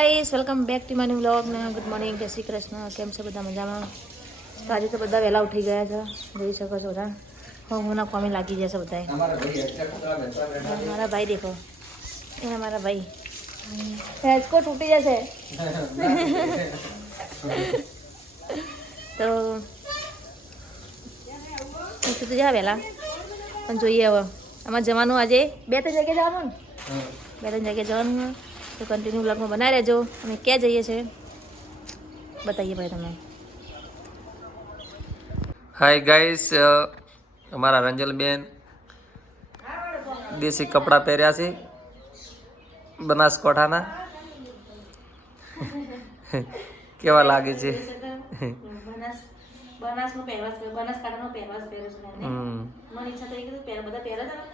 Guys welcome back to માની blog ને good morning જય શ્રી કૃષ્ણ. કેમ છે બધા મજામાં? તો આજે તો બધા વહેલા ઉઠી ગયા છે. જોઈ શકો છો બધા. હું હું ના કોમે લાગી જશે બધા મારા ભાઈ દેખો. એ મારા ભાઈ. રાજકોટ તૂટી જશે. તો તો જા વહેલા પણ જોઈએ હવે. આમાં જવાનું આજે? બે ત્રણ જગ્યાએ જવાનું બે ત્રણ જગ્યાએ જવાનું. તો કન્ટિન્યુ બ્લોગમાં બનાવી રહેજો. અમે ક્યાં જઈએ છીએ? બતાવીએ ભાઈ તમે હાય ગાઈસ અમારા રંજલબેન દેશી કપડાં પહેર્યા છે. બનાસકોઠાના. કેવા લાગે છે? બનાસ બનાસનો પહેરવાસ બનાસકાંઠાનો પહેરવાસ પહેરો છે. મને ઈચ્છા થઈ કે પહેર બધા પહેરે છે ને.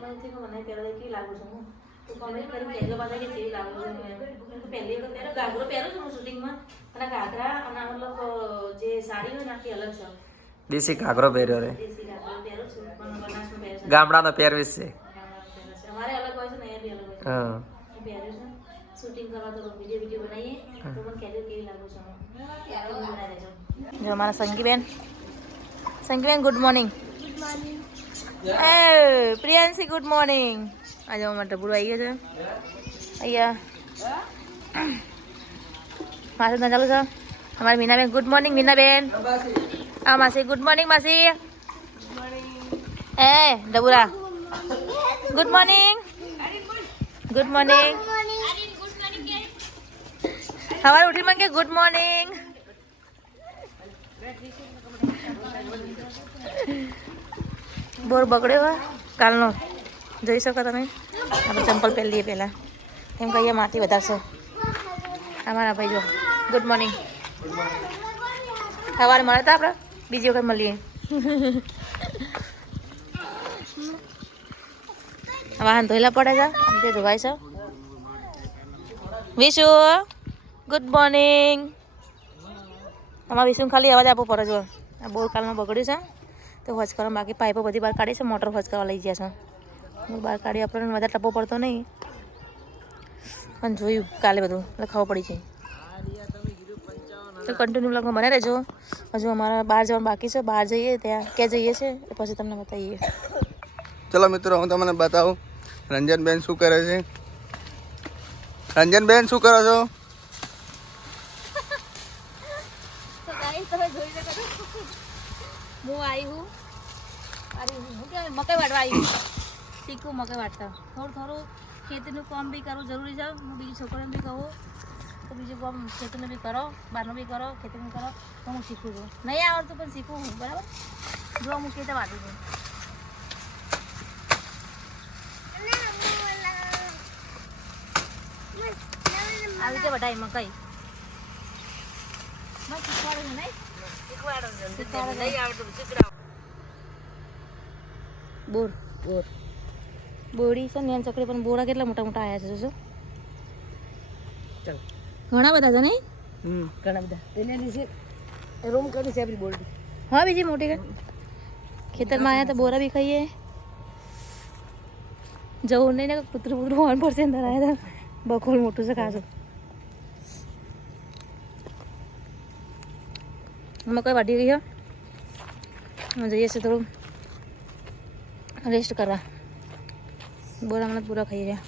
મને કે મને પહેરો કેવી લાગુ છું હું? તો કોમેન્ટ કરી કહેજો પાછા કે કેવી લાગુ છું મેં મેં પહેલી વખત પહેરો ઘાઘરો પહેરો છું હું શૂટિંગમાં અને ઘાઘરા અને મતલબ જે સાડી હોય ને આખી અલગ છે દેશી ઘાઘરો પહેર્યો રે દેશી ઘાઘરો પહેરો છું પણ બનાસનો પહેરો છે ગામડાનો પહેરવેશ છે અમારે અલગ હોય છે ને અહીંયા બી અલગ હોય છે હા હું પહેર્યું શૂટિંગ કરવા તો વીડિયો વીડિયો બનાવીએ તો મને કહેજો કેવી લાગુ છું હું ત્યારે હું બનાવી દેજો જો અમારા સંગીબેન સંગીબેન ગુડ મોર્નિંગ એ પ્રિયાંશી ગુડ મોર્નિંગ આજે અમારે ટબુડો આવી ગયો છે. અહીંયા. માસી ચાલુ છે. અમારી મીનાબેન ગુડ મોર્નિંગ મીનાબેન. આ માસી ગુડ મોર્નિંગ માસી. એ, ડબુરા. ગુડ મોર્નિંગ ગુડ મોર્નિંગ સવારે ઉઠી મને કે ગુડ મોર્નિંગ બોર બગડ્યો કાલનો. જોઈ શકો તમે? આપણે ચંપલ પહેરી લઈએ પહેલાં. એમ કહીએ માટી વધારશો. અમારા ભાઈ જો ગુડ મોર્નિંગ સવારે મળે તો આપણે બીજી વખત મળીએ. વાહન ધોયેલા પડે છે? આમ તે ધોવાય છે? વિશુ ગુડ મોર્નિંગ તમારા વિશુને ખાલી અવાજ આપવો પડે જો. આ બોર કાલમાં બગડ્યું છે. તો હોજ કરવા બાકી પાઇપો બધી બહાર કાઢી છે, મોટર હોજ કરવા લઈ ગયા છે. હું બહાર કાઢી આપણને વધારે ટપો પડતો નહીં. પણ જોયું કાલે બધું લખાવો પડી જાય તો કન્ટિન્યુ બ્લોગમાં બને રહેજો. હજુ અમારા બહાર જવાનું બાકી છે, બહાર જઈએ, ત્યાં ક્યાં જઈએ છે પછી તમને બતાવીએ. ચલો મિત્રો, હું તમને બતાવું. રંજનબેન શું કરે છે? રંજનબેન શું કરો છો તો ગાઈસ તમે જોઈ શકો છો હું આવી હું અરે હું કે મકઈ વાટવા આવી શીખું મકઈ વાટતા. થોડું થોડું ખેતીનું કામ બી કરવું જરૂરી છે. હું બીજી છોકરીને બી કહું તો બીજું કામ ખેતીનું બી કરો બહારનું બી કરો ખેતીનું કરો તો હું શીખું છું. નહીં આવડતું પણ શીખું હું બરાબર? જો હું કેતે વાટું છું. આવી રીતે બધા મકાઈ મને શીખવાડું છે નહીં? બોર બોર બોડી છે ને ચકડી પણ બોરા કેટલા મોટા મોટા આવ્યા છે જોજો. ઘણા બધા છે નહીં? ઘણા બધા. તેને દિવસે રૂમ કરી છે આપણી બોર્ડ હા બીજી મોટી ખેતરમાં આવ્યા તો બોરા બી ખાઈએ. જવું નહીં ને કૂતરું કૂતરું હોવાનું પડશે અંદર આવ્યા હતા બકોલ મોટું છે ખાસું. કઈ વાટી ગઈ છે જઈએ છીએ થોડું. રેસ્ટ કરવા. બોરા હમણાં પૂરા ખાઈ રહ્યા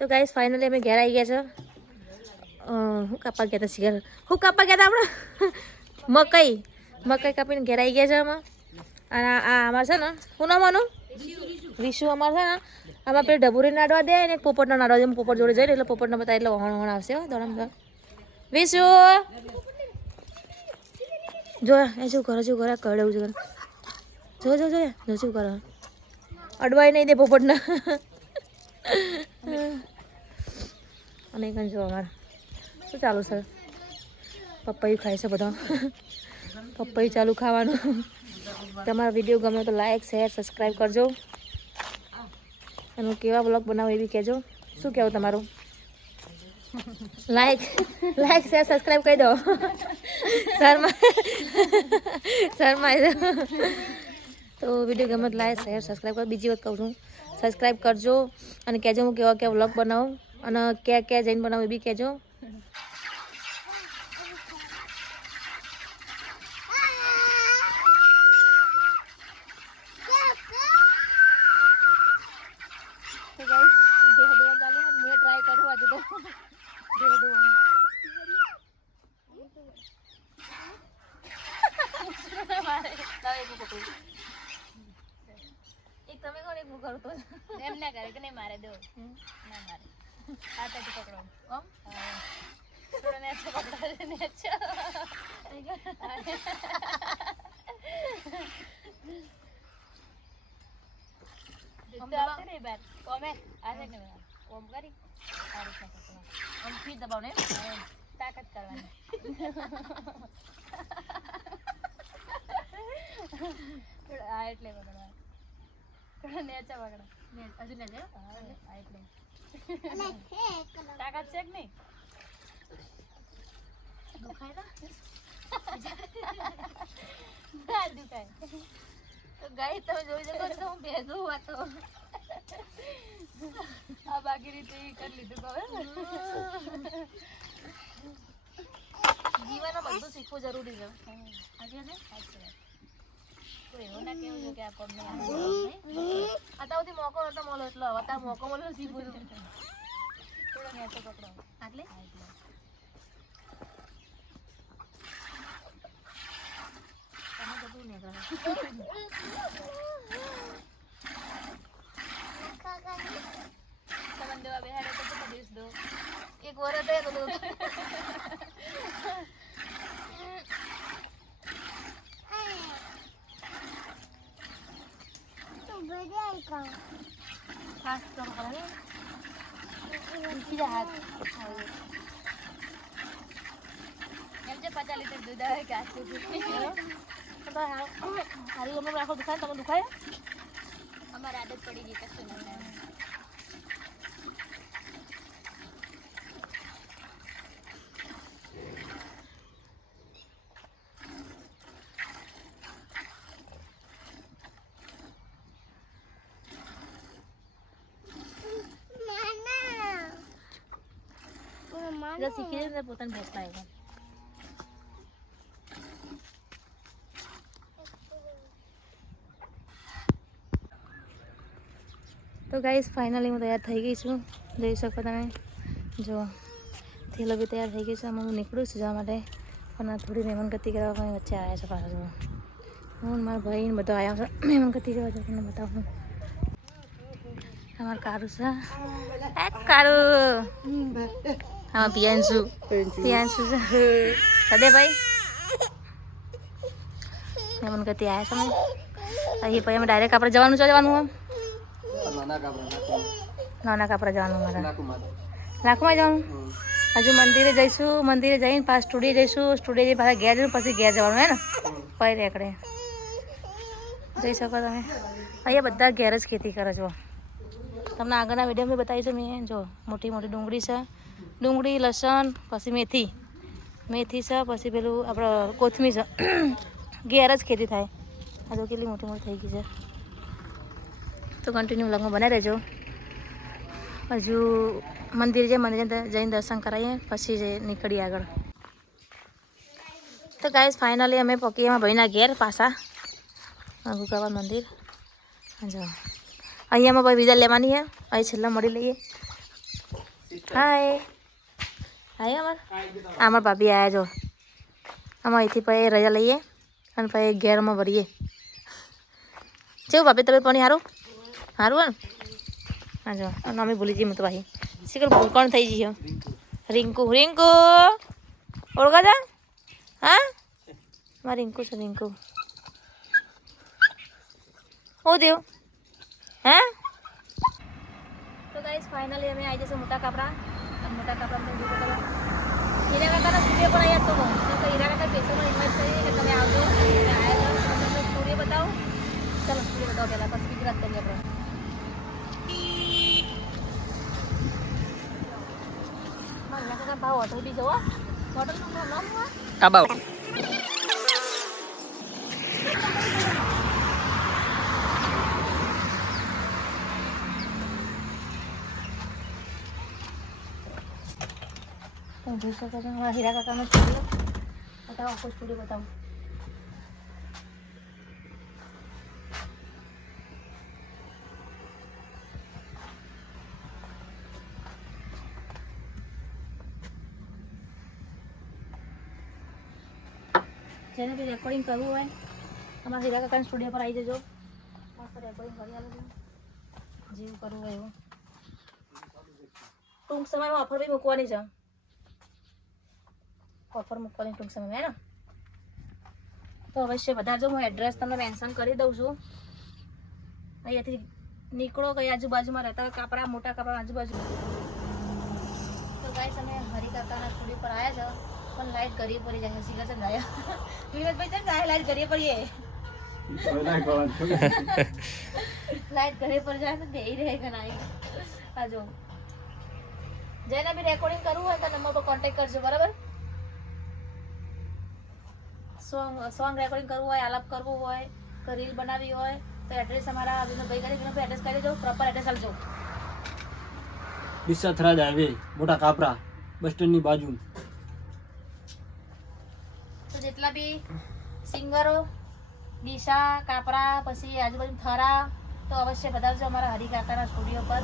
તો ગાઈસ ફાઇનલી અમે ઘેર આવી ગયા છે. હું કાપા ગયા હતા શિકાર? હું કાપા ગયા હતા આપણે? મકાઈ. મકાઈ કાપીને ઘેર આવી ગયા છે આમાં. અને આ અમારે છે ને, શું નામ વિશુ અમારે છે ને, આમાં પેલી ડબુરી નાડવા દે અને પોપટનો નાડવા દે. પોપટ જોડે જઈને એટલે પોપટનો બતાવે એટલે વહણ વહણ આવશે દોડમ દોડ વિશુ! જો, એ શું કરે શું કરે? કરડવું છે જો જો જો શું કરે. અડવાઈ નહીં દે પોપટને. અને કંઈ જો અમારે. શું ચાલુ સર પપૈયું ખાય છે બધા. પપ્પાઈ ચાલુ ખાવાનું. તમારો વીડિયો ગમે તો લાઈક શેર સબસ્ક્રાઈબ કરજો. અને કેવા બ્લોગ બનાવો એ બી કહેજો. શું કહેવું તમારું? લાઈક લાઈક શેર સબસ્ક્રાઈબ કરી દો. શર્મા શર્મા તો વીડિયો ગમે તો લાઈક શેર સબસ્ક્રાઈબ કરો. બીજી વખત કહું છું સબસ્ક્રાઈબ કરજો અને કહેજો હું કેવા કેવા વ્લોગ બનાવું અને ક્યાં ક્યાં જઈને બનાવું એ બી કહેજો. તો ગાઈસ ભેળ ધોવા ચાલુ અને મેં ટ્રાય કરું આજે તો ભેળ ધોવાનું મારે લાવ એક હું પકડું. એક તો એમ ના કરે કે નહીં મારે દો ના મારે. હાથેથી પકડો. કોમ થોડો નેચો પકડો નેચો. તાકાત કરવાની. એટલે થોડો નેચો પકડો હજુ ને જે આ તાકાત છે કે નહીં? દુખાય ના? દુખાય. તો ગાય તમે જોઈ શકો છો હું ભેજું વાતો આ બાકી રીતે એ કરી લીધું હવે જીવનમાં બધું શીખવું જરૂરી છે. આજે ને? સાચી વાત. કોઈ એવું ના કેવું અત્યાર સુધી મોકો નતો મળ્યો એટલે તાર મોકો મળ્યો છું આટલે? હા, એટલે. તમે બધું ને કરો સંબંધ દેવા બેહાડે તો કેટલો દિવસ દો એક વરસ થયા તો બધું ફાસ્ટ કરો કરો ને જાય હાથ એમ છે પચાસ લીટર દૂધ આવે કે તો હારી અમને રાખો દુખાય તમે દુખાય અમારે આદત પડી ગઈ કશું નહીં જો શીખી જાય પોતાને ભેસ લાગે તો ગાઈસ ફાઇનલી હું તૈયાર થઈ ગઈ છું જોઈ શકો તમે જો થેલો બી તૈયાર થઈ ગઈ છે આમાં હું નીકળું છું જવા માટે પણ આ થોડી મહેમાન ગતિ કરવા પણ વચ્ચે આવ્યા છે પાછા જો હું મારા ભાઈ બધો બધા આવ્યા છે મહેમાન ગતિ કરવા જો તમને બતાવું અમારું કારું છે કારું હા પિયાંશુ પિયાંશુ છે સદે ભાઈ મન ગતિ આવ્યા છે અહીં પછી અમે ડાયરેક્ટ આપણે જવાનું છે જવાનું આમ નાના કાપડા જવાનું મારે લાખમાં જવાનું હજુ મંદિરે જઈશું મંદિરે જઈને પાછા સ્ટુડિયો જઈશું સ્ટુડિયો જઈ પાછા ઘેર જઈશું પછી ઘેર જવાનું હે ને પછી રેકડે જઈ શકો તમે અહીંયા બધા ઘેર જ ખેતી કરે છો તમને આગળના વિડીયોમાં બતાવીશું મેં જો મોટી મોટી ડુંગળી છે ડુંગળી, લસણ, પછી મેથી. મેથી છે, પછી પેલું આપણે કોથમીર છે. ઘેર જ ખેતી થાય. આ તો કેટલી મોટી મોટી થઈ ગઈ છે. તો કન્ટિન્યુ વ્લોગમાં બનાવી રહેજો. હજુ મંદિર છે, મંદિરે જઈને દર્શન કરાવીએ, પછી જે નીકળીએ આગળ. તો ગાઈસ ફાઇનલી અમે પકીયામાં ભાઈના ઘેર પાછા. ગુકાવા મંદિર. જો. અહીંયામાં ભાઈ વિઝા લેવાની છે અહીં છેલ્લા મળી લઈએ. હાય હાય અમર અમાર ભાભી આવ્યા જો આમાં અહીંથી પછી રજા લઈએ અને પછી ઘેરમાં ભરીએ જેવું ભાભી તમે પાણી સારું સારું ને હા જો અને અમે ભૂલી જઈએ તો ભાઈ શીખર ભૂલ કોણ થઈ જઈએ રિંકુ રિંકુ ઓળખા જા હા મારા રિંકુ છે રિંકુ ઓ દેવ હા તો ગાઈસ ફાઇનલી અમે આવી જશું મોટા કાપડા અને મોટા કાપડા તમે જોઈ શકો હીરા કાકાના સ્ટુડિયો પણ અહીંયા તો તો હીરા કાકા પેશન્ટ ઇન્વાઇટ કરીએ કે તમે આવજો અને આવ્યા છો તો તમને સ્ટુડિયો બતાવો ચાલો સ્ટુડિયો બતાવો પહેલાં પછી બીજી વાત કરીએ આપણે મારા કાકા ભાવ હોટલ બી જવો હોટલનું નામ શું આ? આબા તમે જોઈ શકો અમારા હીરા કાકાનો સ્ટુડિયો બતાવો, આખો સ્ટુડિયો બતાવો. જેને બી રેકોર્ડિંગ કરવું હોય, અમારા હીરા કાકાના સ્ટુડિયો પર આવી જજો. મસ્ત રેકોર્ડિંગ કરી આલો જેવું કરવું હોય એવું. ટૂંક સમયમાં ઓફર બી મૂકવાની છે. ઓફર મૂકવાની ટૂંક સમયમાં હે ને તો અવશ્ય વધારે જો હું એડ્રેસ તમને મેન્શન કરી દઉં છું. અહીંયાથી નીકળો કઈ આજુબાજુમાં રહેતા હોય કાપડા મોટા કાપડા આજુબાજુ. તો ગાઈસ અમે હરિકાકાના સ્ટુડિયો પર આવ્યા છો. પણ લાઈટ ઘરે પડી જાય હસી ગશે ગયા. વિનોદભાઈ ચાલ ગાય? લાઈટ ઘરે પડીએ. લાઈટ ઘરે પર જાય તો બે રહે કે ના આ જો. જેને બી રેકોર્ડિંગ કરવું હોય તો નંબર પર કોન્ટેક્ટ કરજો બરાબર? સોંગ સોંગ રેકોર્ડિંગ કરવું હોય આલાપ કરવું હોય કે રીલ બનાવવી હોય તો એડ્રેસ અમારા વિનોદભાઈ કરી વિનોદભાઈ એડ્રેસ કરી દો પ્રોપર એડ્રેસ આપજો. થરાદ હાઈવે મોટા કાપરા બસ સ્ટેન્ડની બાજુ. તો જેટલા બી સિંગરો દિશા કાપરા પછી આજુબાજુ થરા તો અવશ્ય બતાવજો અમારા હરિકાકાના સ્ટુડિયો પર.